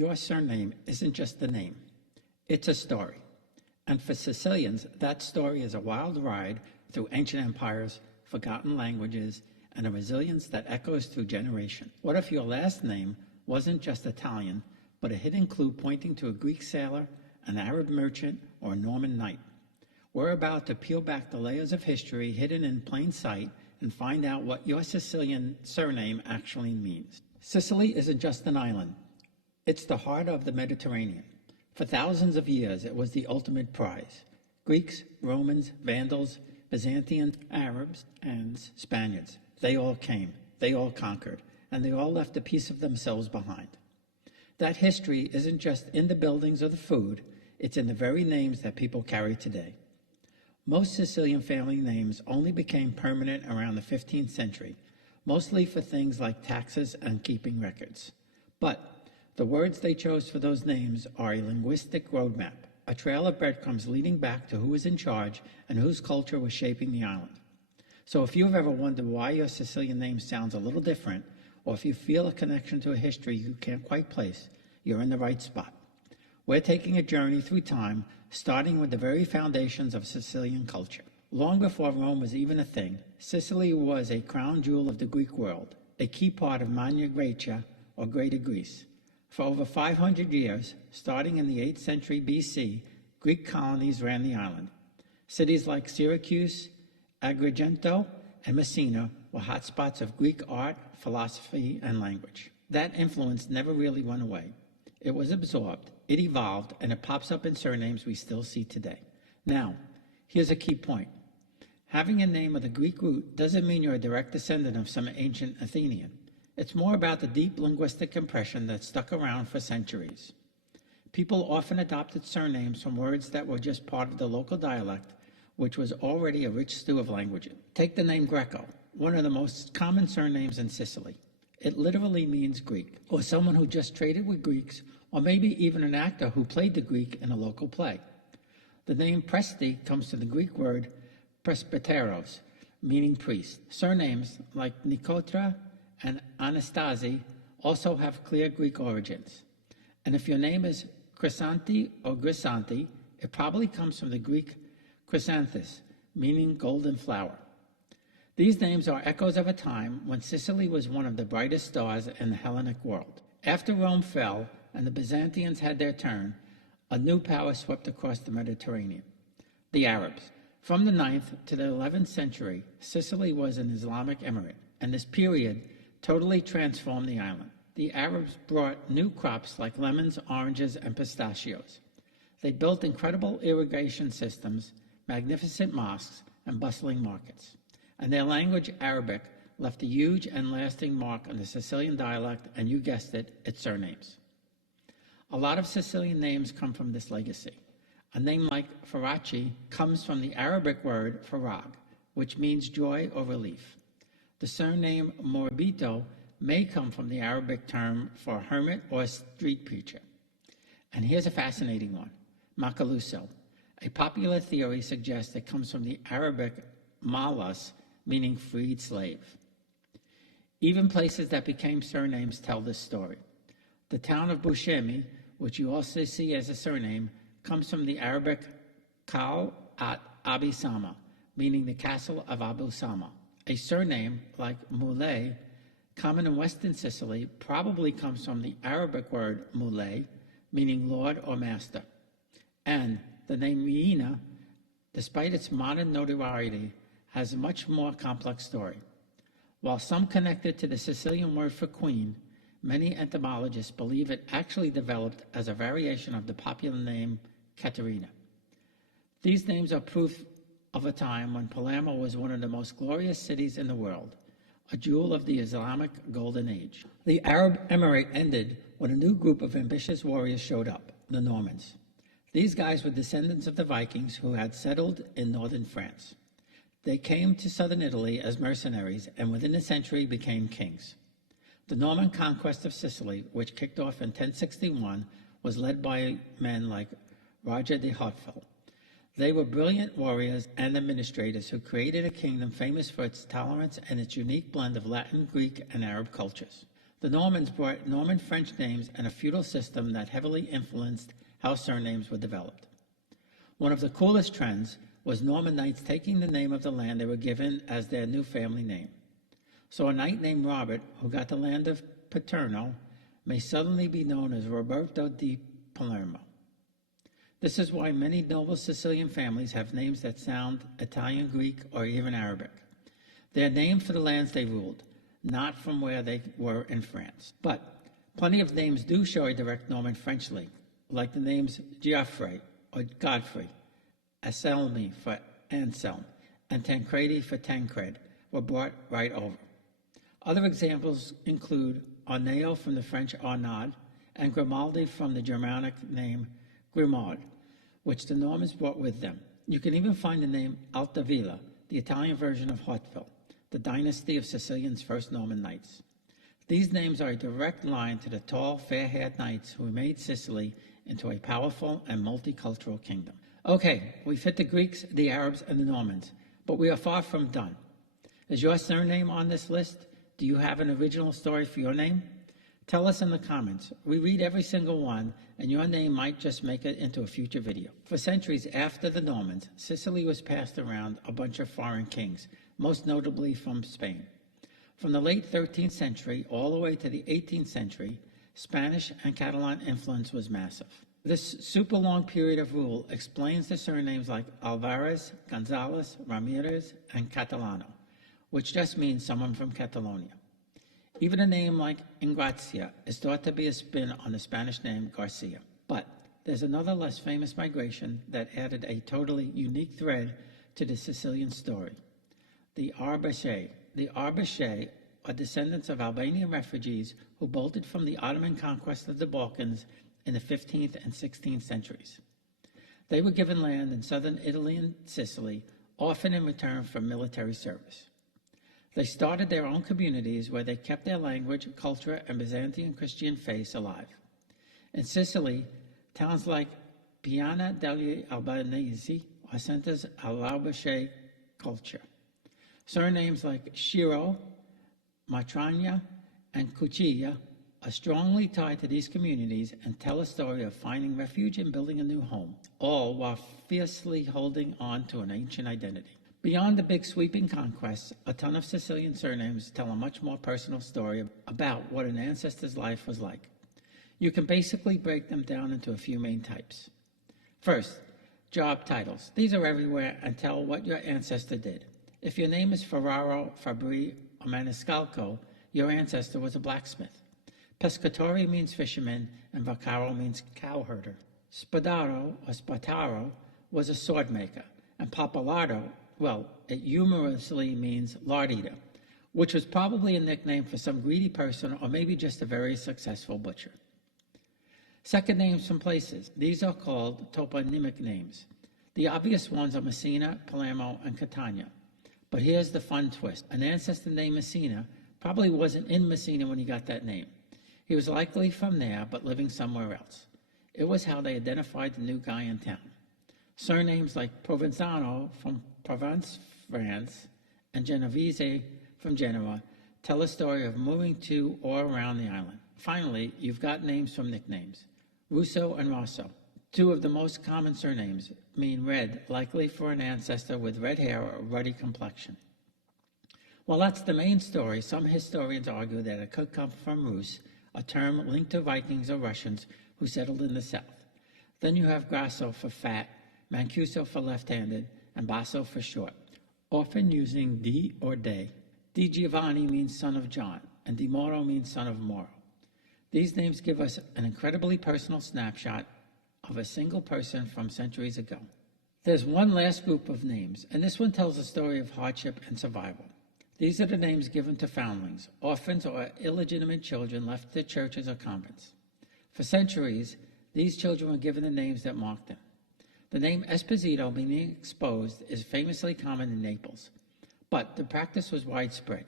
Your surname isn't just a name, it's a story. And for Sicilians, that story is a wild ride through ancient empires, forgotten languages, and a resilience that echoes through generations. What if your last name wasn't just Italian, but a hidden clue pointing to a Greek sailor, an Arab merchant, or a Norman knight? We're about to peel back the layers of history hidden in plain sight and find out what your Sicilian surname actually means. Sicily isn't just an island. It's the heart of the Mediterranean. For thousands of years, it was the ultimate prize. Greeks, Romans, Vandals, Byzantines, Arabs, and Spaniards. They all came, they all conquered, and they all left a piece of themselves behind. That history isn't just in the buildings or the food, it's in the very names that people carry today. Most Sicilian family names only became permanent around the 15th century, mostly for things like taxes and keeping records. But the words they chose for those names are a linguistic roadmap, a trail of breadcrumbs leading back to who was in charge and whose culture was shaping the island. So if you've ever wondered why your Sicilian name sounds a little different, or if you feel a connection to a history you can't quite place, you're in the right spot. We're taking a journey through time, starting with the very foundations of Sicilian culture. Long before Rome was even a thing, Sicily was a crown jewel of the Greek world, a key part of Magna Graecia, or Greater Greece. For over 500 years, starting in the 8th century BC, Greek colonies ran the island. Cities like Syracuse, Agrigento, and Messina were hotspots of Greek art, philosophy, and language. That influence never really went away. It was absorbed, it evolved, and it pops up in surnames we still see today. Now, here's a key point. Having a name with a Greek root doesn't mean you're a direct descendant of some ancient Athenian. It's more about the deep linguistic impression that stuck around for centuries. People often adopted surnames from words that were just part of the local dialect, which was already a rich stew of languages. Take the name Greco, one of the most common surnames in Sicily. It literally means Greek, or someone who just traded with Greeks, or maybe even an actor who played the Greek in a local play. The name Presti comes from the Greek word presbyteros, meaning priest. Surnames like Nicotra and Anastasi also have clear Greek origins. And if your name is Chrysanthi or Grisanti, it probably comes from the Greek chrysanthus, meaning golden flower. These names are echoes of a time when Sicily was one of the brightest stars in the Hellenic world. After Rome fell and the Byzantines had their turn, a new power swept across the Mediterranean: the Arabs. From the 9th to the 11th century, Sicily was an Islamic emirate, and this period totally transformed the island. The Arabs brought new crops like lemons, oranges, and pistachios. They built incredible irrigation systems, magnificent mosques, and bustling markets. And their language, Arabic, left a huge and lasting mark on the Sicilian dialect, and you guessed it, its surnames. A lot of Sicilian names come from this legacy. A name like Faraci comes from the Arabic word farag, which means joy or relief. The surname Morabito may come from the Arabic term for hermit or street preacher. And here's a fascinating one, Macaluso. A popular theory suggests it comes from the Arabic malas, meaning freed slave. Even places that became surnames tell this story. The town of Buscemi, which you also see as a surname, comes from the Arabic Kal at Abi Sama, meaning the castle of Abu Sama. A surname like Muley, common in western Sicily, probably comes from the Arabic word Muley, meaning lord or master. And the name Miina, despite its modern notoriety, has a much more complex story. While some connect it to the Sicilian word for queen, many etymologists believe it actually developed as a variation of the popular name Caterina. These names are proof of a time when Palermo was one of the most glorious cities in the world, a jewel of the Islamic Golden Age. The Arab Emirate ended when a new group of ambitious warriors showed up, the Normans. These guys were descendants of the Vikings who had settled in northern France. They came to southern Italy as mercenaries and within a century became kings. The Norman conquest of Sicily, which kicked off in 1061, was led by men like Roger de Hauteville. They were brilliant warriors and administrators who created a kingdom famous for its tolerance and its unique blend of Latin, Greek, and Arab cultures. The Normans brought Norman French names and a feudal system that heavily influenced how surnames were developed. One of the coolest trends was Norman knights taking the name of the land they were given as their new family name. So a knight named Robert, who got the land of Paterno, may suddenly be known as Roberto di Palermo. This is why many noble Sicilian families have names that sound Italian, Greek, or even Arabic. They are named for the lands they ruled, not from where they were in France. But plenty of names do show a direct Norman French link, like the names Geoffrey or Godfrey, Anselmi for Anselm, and Tancredi for Tancred were brought right over. Other examples include Arneo from the French Arnaud and Grimaldi from the Germanic name Grimaud, which the Normans brought with them. You can even find the name Altavilla, the Italian version of Hauteville, the dynasty of Sicilian's first Norman knights. These names are a direct line to the tall, fair-haired knights who made Sicily into a powerful and multicultural kingdom. Okay, we've hit the Greeks, the Arabs, and the Normans, but we are far from done. Is your surname on this list? Do you have an original story for your name? Tell us in the comments. We read every single one, and your name might just make it into a future video. For centuries after the Normans, Sicily was passed around a bunch of foreign kings, most notably from Spain. From the late 13th century all the way to the 18th century, Spanish and Catalan influence was massive. This super long period of rule explains the surnames like Alvarez, Gonzalez, Ramirez, and Catalano, which just means someone from Catalonia. Even a name like Ingracia is thought to be a spin on the Spanish name Garcia. But there's another less famous migration that added a totally unique thread to the Sicilian story. The Arbace. The Arbace are descendants of Albanian refugees who bolted from the Ottoman conquest of the Balkans in the 15th and 16th centuries. They were given land in southern Italy and Sicily, often in return for military service. They started their own communities where they kept their language, culture, and Byzantine Christian faith alive. In Sicily, towns like Piana degli Albanesi are centers of Albace culture. Surnames like Shiro, Matragna, and Cuciglia are strongly tied to these communities and tell a story of finding refuge and building a new home, all while fiercely holding on to an ancient identity. Beyond the big sweeping conquests, a ton of Sicilian surnames tell a much more personal story about what an ancestor's life was like. You can basically break them down into a few main types. First, job titles. These are everywhere and tell what your ancestor did. If your name is Ferraro, Fabri, or Maniscalco, your ancestor was a blacksmith. Pescatore means fisherman, and Vaccaro means cowherder. Spadaro, or Spataro, was a sword maker, and Papalardo, well, it humorously means lard eater, which was probably a nickname for some greedy person or maybe just a very successful butcher. Second names from places. These are called toponymic names. The obvious ones are Messina, Palermo, and Catania. But here's the fun twist. An ancestor named Messina probably wasn't in Messina when he got that name. He was likely from there, but living somewhere else. It was how they identified the new guy in town. Surnames like Provenzano from Provence, France, and Genovese from Genoa tell a story of moving to or around the island. Finally, you've got names from nicknames. Russo and Rosso, two of the most common surnames, mean red, likely for an ancestor with red hair or ruddy complexion. While that's the main story, some historians argue that it could come from Rus, a term linked to Vikings or Russians who settled in the south. Then you have Grasso for fat, Mancuso for left-handed, and Basso for short, often using Di or De. Di Giovanni means son of John, and Di Moro means son of Moro. These names give us an incredibly personal snapshot of a single person from centuries ago. There's one last group of names, and this one tells a story of hardship and survival. These are the names given to foundlings, orphans, or illegitimate children left to churches or convents. For centuries, these children were given the names that marked them. The name Esposito, meaning exposed, is famously common in Naples, but the practice was widespread.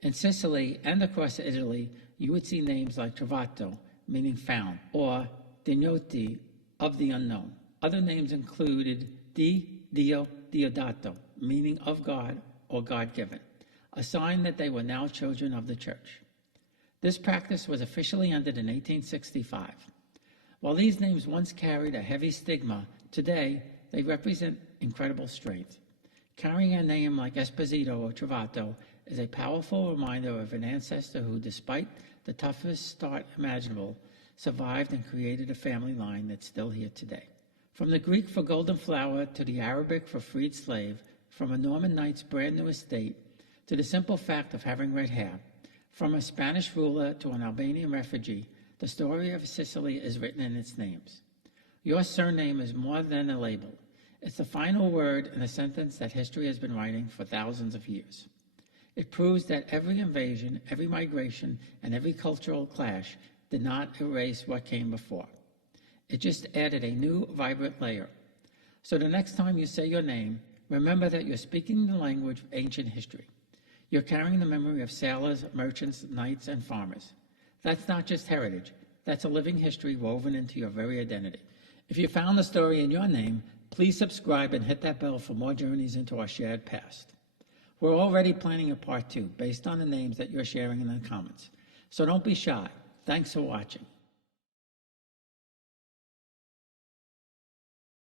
In Sicily and across Italy, you would see names like Trovato, meaning found, or Dignoti, of the unknown. Other names included Di, Dio, Diodato, meaning of God or God-given, a sign that they were now children of the church. This practice was officially ended in 1865. While these names once carried a heavy stigma, today they represent incredible strength. Carrying a name like Esposito or Travato is a powerful reminder of an ancestor who, despite the toughest start imaginable, survived and created a family line that's still here today. From the Greek for golden flower to the Arabic for freed slave, from a Norman knight's brand new estate to the simple fact of having red hair, from a Spanish ruler to an Albanian refugee, the story of Sicily is written in its names. Your surname is more than a label. It's the final word in a sentence that history has been writing for thousands of years. It proves that every invasion, every migration, and every cultural clash did not erase what came before. It just added a new, vibrant layer. So the next time you say your name, remember that you're speaking the language of ancient history. You're carrying the memory of sailors, merchants, knights, and farmers. That's not just heritage. That's a living history woven into your very identity. If you found the story in your name, please subscribe and hit that bell for more journeys into our shared past. We're already planning a part 2 based on the names that you're sharing in the comments. So don't be shy. Thanks for watching.